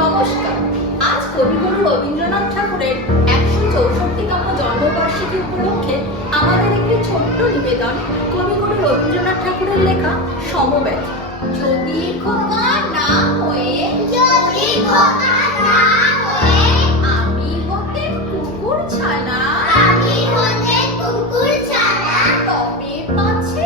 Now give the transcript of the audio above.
নমস্কার। আজ কবিগুরু রবীন্দ্রনাথ ঠাকুরের একশো চৌষট্টিতম জন্মবার্ষিকী উপলক্ষে আমাদের একটি ছোট্ট নিবেদন কবিগুরু রবীন্দ্রনাথ ঠাকুরের লেখা সমবেত। যদি খোকা না হয়ে যদি খোকা না আমি হতে কুকুর ছানা। তবে পাছে